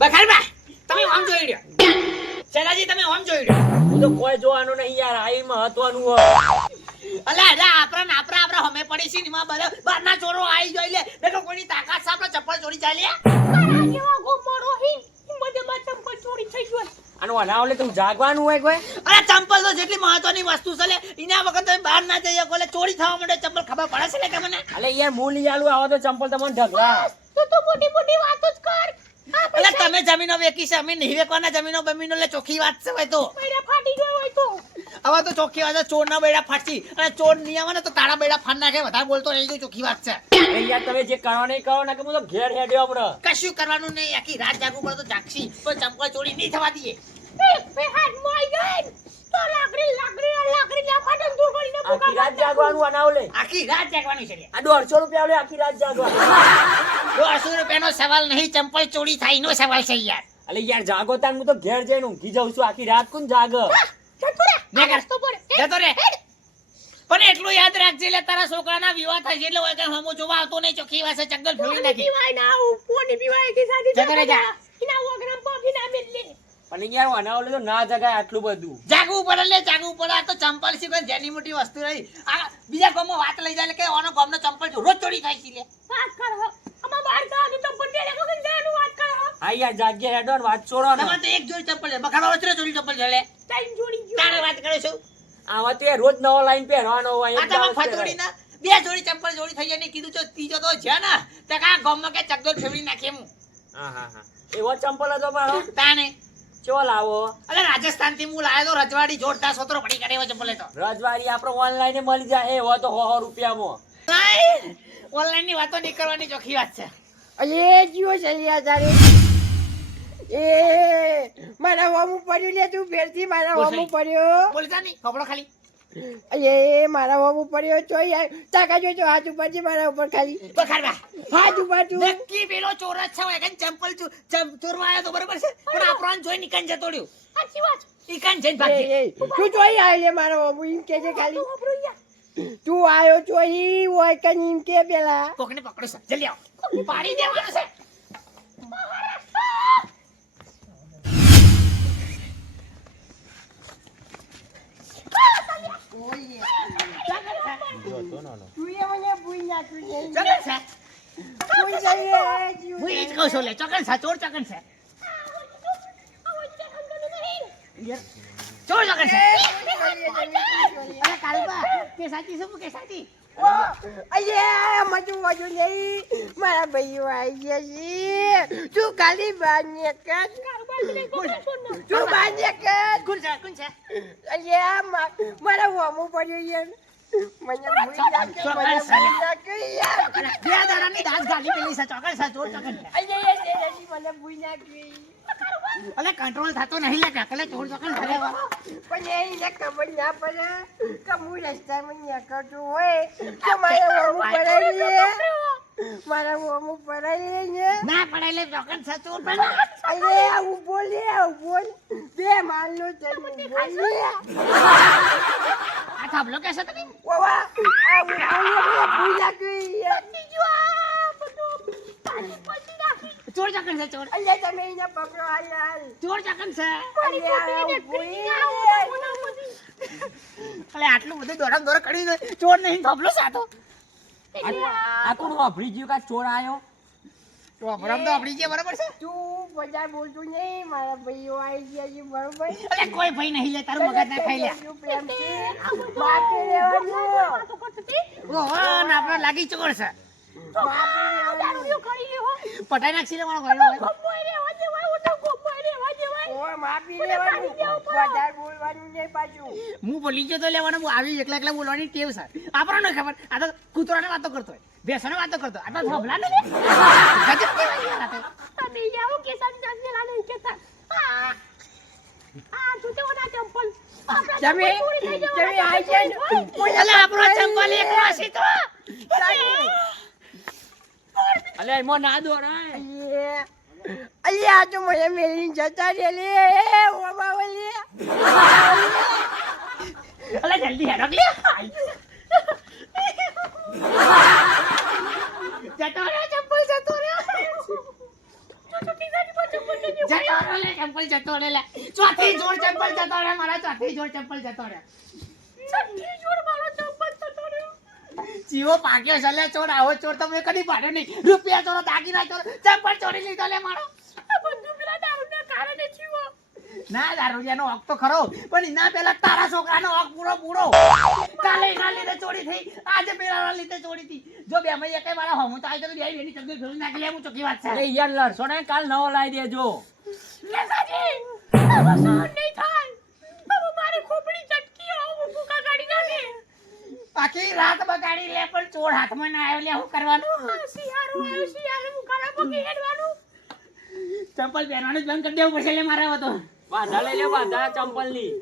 બખારબા તમે આમ જોઈ રહ્યો સેનાજી તમે આમ જોઈ રહ્યો હું તો કોઈ જોવાનું નહીં યાર આ મહત્વનું હોય. અલા અલા આપણા ને હમે પડી છે ને ચોરો આવી જોઈ લે. તો કોઈની તાકાત છે આપણે ચપ્પલ ચોરી ચાલે ગોમડો હી. ચોરી થઈ ગયો આનું અનાવલે તું જાગવાનું હોય કોઈ? અરે ચંપલ તો જેટલી મહત્વની વસ્તુ છે એના વખત તમે બહાર ના જઈએ શકો. ચોરી થવા માટે ચંપલ ખબર પડે છે ને તમને? અલે યાર હું લઈ આલું આવો તો ચંપલ તમને ઢગલા. તું તો મોટી મોટી વાતો જ કર. એટલે તમે જમીનો વેકી છે અમે નહીં વેકવાના જમીનો બમીનો એટલે ચોખ્ખી વાત છે ભાઈ તો. પૈડા ફાટી ગયો હોય તો. હવે તો ચોખ્ખી વાત છે ચોર ના બેડા ફાટતી અને ચોર નહીં આવે ને તો તારા બેડા ફાડ નાખે વધારે બોલતો રહી ગયો ચોખ્ખી વાત છે. અરે યાર તમે જે કરો નહીં કરો ના કે હું તો ઘેર હેડ્યો આપણે કશું કરવાનું નહીં આખી રાત જાગવું પડે તો જાગશી. પણ ચમકો ચોરી નહીં થવા દઈએ. બે હાથ મોઈ ગઈ તો લાકડી લાકડી લાકડી ના ફાટે ને કરીને આખી રાત જાગવાનું અનાવલે આખી રાત જાગવાની છે આ દોઢસો રૂપિયા લે આખી રાત જાગવાનું. દોઢસો રૂપિયાનો સવાલ નહીં ચંપલ ચોરી થાય એનો સવાલ છે યાર. અલે યાર જાગો તાર હું તો ઘેર જઈને ઊંઘી જાઉં છું. આખી રાત કોણ જાગ? જતો રે પણ એટલું યાદ રાખજે એટલે તારા છોકરાના વિવાહ થાય છે એટલે હોય કઈ હમો જોવા આવતો નહીં ચોખ્ખી વાસે ચંગલ ફેરવી નાખી. પીવાય ના આવું? પોની કે સાથી જતો રહે જા. ઇના વગરમ પગી ના મેલે પણ યાર અનાવલે તો ના જગાય આટલું બધું. જાગવું પડે લે જાગવું પડે. આ તો ચંપલ છે કોઈ જેની મોટી વસ્તુ રહી. આ બીજા ગામમાં વાત લઈ જાય કે ઓનો ગામનો ચંપલ રોજ ચોરી થાય છે લે. વાત કર હો જાગે હો હા હેડો ને વાત છોડો ને. તો એક જોડી ચપ્પલ છે. બખાડો વચ્ચે ચોરી ચપ્પલ છે લે. ટાઈમ જોડી ગયો. તારે વાત કરે છું? આમાં તો રોજ નવો લાઈન પહેરવાનો હોય આ તમે ફતોડી ના બે જોડી ચપ્પલ જોડી થઈ જાય ને કીધું તો ત્રીજો તો છે ને. તે કા ગામમાં કે ચકદોર ફેરવી નાખે હું હા હા. હા એવો ચંપલ હતો મારો. તાને ચો લાવો? અરે રાજસ્થાનથી હું લાયો તો રજવાડી જોરદાર સોતરો પડી કરે એવો ચંપલ તો રજવાડી આપણો ઓનલાઈન મળી જાય. એવો તો સો રૂપિયામાં. ઓનલાઈનની વાતો નીકળવાની કરવાની ચોખ્ખી વાત છે. અરે જીવો ચલ્યા તારે. એ મારા વામુ પડ્યું લે તું ફેરથી મારા સાહેબ. પડ્યો બોલતા નહીં કપડો ખાલી. અરે મારા હોમું પડ્યો ચોઈ આય તાકા જો તો હાથ ઉપર છે મારા ઉપર ખાલી. બખાડવા હાથ ઉપર તું નક્કી પેલો ચોર જ છે હોય ચંપલ ચમ- ચોરવા આવ્યો તો બરોબર છે. પણ આપણો જોઈ નિકાન જતો રહ્યો. સાચી વાત. નિકાન જઈને ભાગી. તું ચોઈ આય લે મારા બાબુ એમ કે છે ખાલી. યાર. તું આયો ચોઈ હોય કે નીમ કે પેલા કોકને પકડો સર જલ્દી આવો પાડી દેવાનો છે છે છે છું ચોકન છે ચોર ચોકન છે ચોર લગન છે અરે કાલબા કે સાચી શું કે સાચી અયે મજુ મજુ નહીં મારા ભાઈઓ આવી ગયા છે તું કાલી બાને કે તું બાને કે કોણ છે કોણ છે અયે મારા હોમો પડ્યો અલે કંટ્રોલ થતો નહીં લે કાકલે ચોર ચોકન છે પણ એને ખબર ના પડે. કે હું રસ્તામાં નીકળતું હોય? તો મારા હોમું પડાવી મારા હોમું પડાવી ને ના પડાય લે ચોકન છે પણ અરે આવું બોલે આવું બોલ બે માલનો જન્મ બોલે આ થાંભલો કે છે તમે? ઓવા બોલે મને ભૂલા ગઈ ચોર ચોકન છે ચોર. અલ્યા તમે એને પકડો હાલ ચોર ચોકન છે. અલે આટલું બધું દોડમ દોડ કરી દે ચોર નહીં થાંભલો સાતો આ કોણ વાપરી ગયું કા ચોર આયો? તો અપરામ તો આપડી છે બરાબર છે? તું બજાર બોલતું નહીં મારા ભાઈઓ આવી ગયા છે બરાબર? અરે કોઈ ભાઈ નહીં લે તારું મગજ ના ખાઈ લે. પ્રેમ છે. માફી લેવાનું ઓહો ને આપણે લાગી ચોર છે. પટાઈ નાખી લે મારો હું બોલી ગયો તો લેવાનો આવી એકલા એકલા બોલવાની ટેવ સર આપણને ખબર આ તો કૂતરાને વાતો કરતો હોય. ભેંસોને વાતો કરતો. આ તો ને. ગજબ કહેવાય યાર આ તો. તમે તમે આઈ જાય. અલે આપણો ચંપલ એક વાસી તો અલે મો ના દોરાય. અલ્યા અલ્યા તો મને મેલી જતા રે લે. ઓ બાવલી અલે જલ્દી હેડક લે જતો રે ચંપલ જતો રે જતો રહે લે, ચંપલ જતો રહે લે. ચોથી જોડ ચંપલ જતો રહે, ચોથી જોડ ચંપલ જતો રહે. ચીવો પાક્યો છે લે, ચોર આવો ચોર તો મેં કદી પાડ્યો નહીં. રૂપિયા ચોરો, દાગીના ચોરો, ચપ્પલ ચોરી લીધો લે મારો. ના, દારૂડિયાનો હક તો ખરો, પણ એના પેલા તારા છોકરાનો હક પૂરો પૂરો. કાલે એના લીધે ચોરી થઈ, આજે પેલાના લીધે ચોરી થઈ. જો બે મહિને એકેય મારા હોમું તો આવી તો બે એની ચકલી ફેરવી નાખી લે, હું ચોકી વાત છે. અરે યાર લડશો ને કાલ નવો લાવી દેજો આખી રાત બગાડી લે પણ ચોર હાથમાં ના આવ્યો લે શું કરવાનું? ચંપલ પહેરવાનું બંધ કરી દેવું પડશે લે મારે તો. વાંધા લઈ લે વાંધા ચંપલની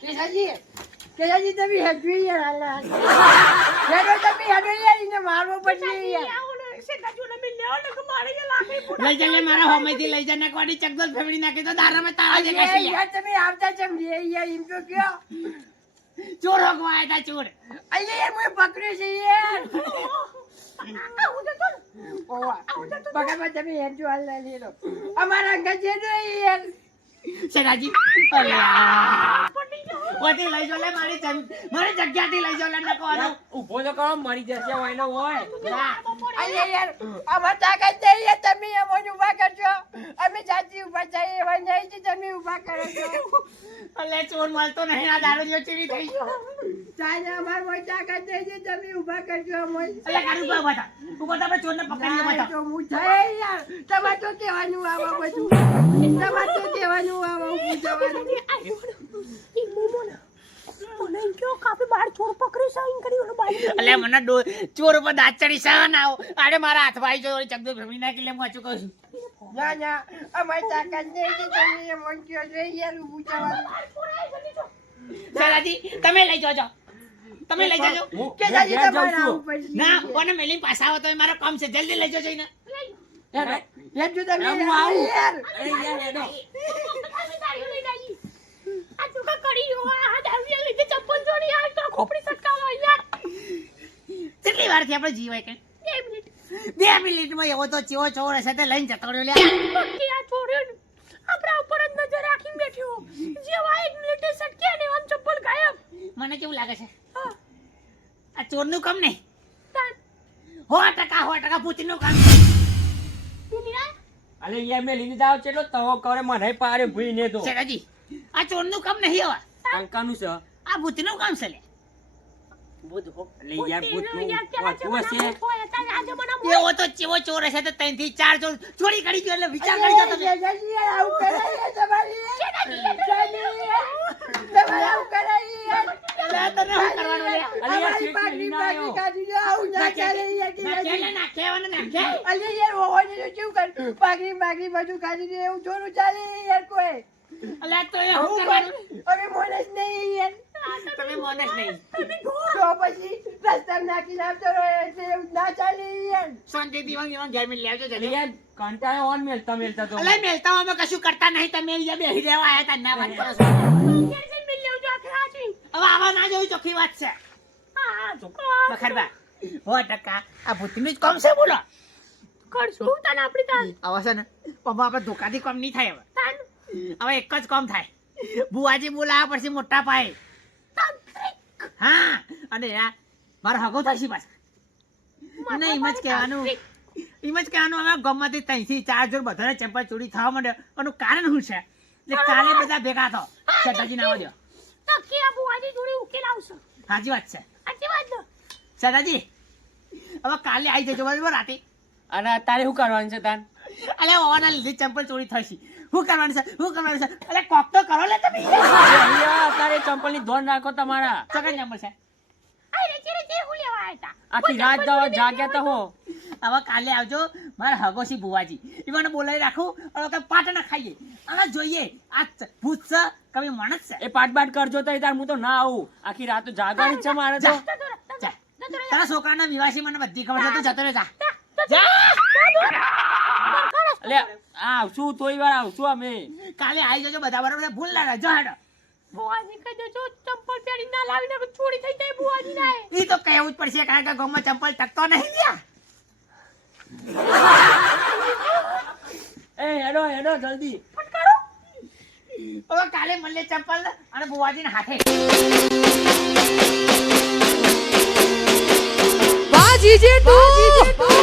કેસાજી કેસાજી તમે હેડવી યાર હેડો તમે હેડો યાર એને મારવો પડશે યાર. લઈ જા લે મારા હોમેથી લઈ જા નાખવાની ચકદોલ ફેવડી નાખી તો દારામાં તારા જે યાર, યાર તમે આવતા ચમ રે યાર એમ તો કયો. ચોર હોકવા આવ્યા તા ચોર. યાર મને પકડ્યો છે યાર. અમારા ગજે યાર. શેઠાજી અલ્યા. ઓથી લઈ જો લે મારી મારી જગ્યાથી લઈ જો લે નકવાનો. ઊભો તો કરો મરી જશે હોય ને હોય. ના. અલ્યા યાર અમાર તાકાત યાર તમે અમને ઊભા કરજો. અમે જાતિ ઊભા જઈએ એવા નહીં છે તમે ઊભા કરો છો. અલે ચોર મળતો નહીં આ દારૂડિયો ચીડી થઈ ગયો. ચાલે અમાર કોઈ તાકાત છે તમે ઊભા કરજો અમને અલે કાઢી ઊભા ઊભા ઊભા તમે ચોરને પકડીને ઊભા તો હું થાય યાર તમારે તો કહેવાનું આવા બધું. તમારે તો કહેવાનું આવા ઊભું જવાનું. અલે મને ડો- ચોર પર દાંત ચડી સહન આવો. આડે મારા હાથ ભાઈ જો ચગદો ભમી નાખી લે હું કહું છું. ના ના અમારી તાકાત ને છે તમે અમને કહો છો યાર ઊભું જવાનું તમે લઈ જજો તમે લઈ જાજો કે જાજી તમારા પડશે ના ઓને મેલી પાછા આવો તો મારો કામ છે. જલ્દી લઈ જજો ને યાર, યાર જો તમે હું આવું. યાર અરે યાર હેડો. કેટલી વાર થી આપણે જીવાય કે બે મિનિટમાં એવો તો ચેવો ચોર સાથે લઈને જતો રહ્યો લે આપણા ઉપર જ નજર રાખીને બેઠ્યો જેવા એક મિનિટે સટકે ને આમ ચપ્પલ ગાયબ. મને કેવું લાગે છે? હા, આ ચોરનું કામ નહીં. હો ટકા હો ટકા ભૂતનું કામ. અરે યાર મેં લીધી જાવ ચેટલો તવો કરે મને પારે ભૂઈ ને તો. શેઠાજી આ ચોરનું કામ નહીં હવે કાંકાનું છે. આ ભૂતનું કામ છે લે ભૂત હો. એટલે યાર ભૂતનું જમાનામાં હશે. હોય, અત્યારે આ જમાનામાં એવો તો ચેવો ચોર હશે તો ત્રણથી ચાર ચોર ચોરી કરી ગયો એટલે વિચાર કરી જો તમે. આવું કરાય તમારી. આવું કરાય યાર એટલે તને શું કરવાનું લે અરે યાર અમારી શેઠ પાઘડી. અરે કર પાઘડી બધું ખાધી એવું થોડું ચાલે યાર કોઈ. અલે આ તો એ કરવાનું? અમે નહીં યાર. તમે મોનસ નહીં. રસ્તામાં નાખીને રહે ના ચાલી યાર શાંતિ દીવાંગ દીવાંગ ઘેર મેલ લેવજો ચાલી યાર કંટાળો ઓન મેલતા મેલતા તો. અલે મેલતા અમે કશું કરતા નહીં તમે અહીંયા બેહી રહેવા આયા તા ના વાત કરો હવે આવા ના જોઈ ચોખ્ખી વાત છે. હા. બખરબા હો ટકા. આ ભૂતમી જ કામ છે બોલો. કરશું તાન આપણી તાન. છે ને. પપ્પા આપણે ધોકાથી કોમ નહીં થાય હવે. તાન. હવે એક જ કામ થાય. બુઆજી બોલાવા પડશે મોટા પાયે. હા અને યાર મારો હગો થશે પાછા. નહીં એમ જ કહેવાનું. એમ જ કહેવાનું અમે ગમમાંથી ત્રણથી ચાર જોર બધાને ચંપલ ચોરી થવા માંડે એનું કારણ શું છે? એટલે કાલે બધા ભેગા થો શેઠાજી ના આવજો. સાચી વાત છે. શેઠાજી હવે કાલે આવી જજો બરાબર રાતે. અને તારે શું કરવાનું છે તાન? અલે ઓના લીધે ચંપલ ચોરી થશે. શું કરવાનું છે? શું કરવાનું છે? અલે કોક તો કરો લે તમે. અહીંયા તારે ચંપલની ધોન રાખો તમારા. ચકન નંબર છે. ચીરે હું લેવા આયા તા. આખી રાત જાગ્યા તો હો. હવે કાલે આવજો મારા હગોસી બુવાજી ઈવાને બોલાવી રાખું અને કઈ પાટ ના ખાઈએ. અને જોઈએ આ ભૂત છે કभी માણસ છે. એ પાટ બાટ કરજો તો તાર હું તો ના આવું. આખી રાત તો જાગવાની છે મારે તો. તારા છોકરાના વિવાસી મને બધી ખબર છે. તું જતો રહે જા. આવશું તોય વાર આવશું અમે. કાલે આવી જજો બધા બરાબર. ભૂલ ના રહેજો હેડો. એ હેડો હેડો જલ્દી. પટકારો હવે કાલે મળે ચંપલ અને બુઆજીને હાથે. બાજી જે તું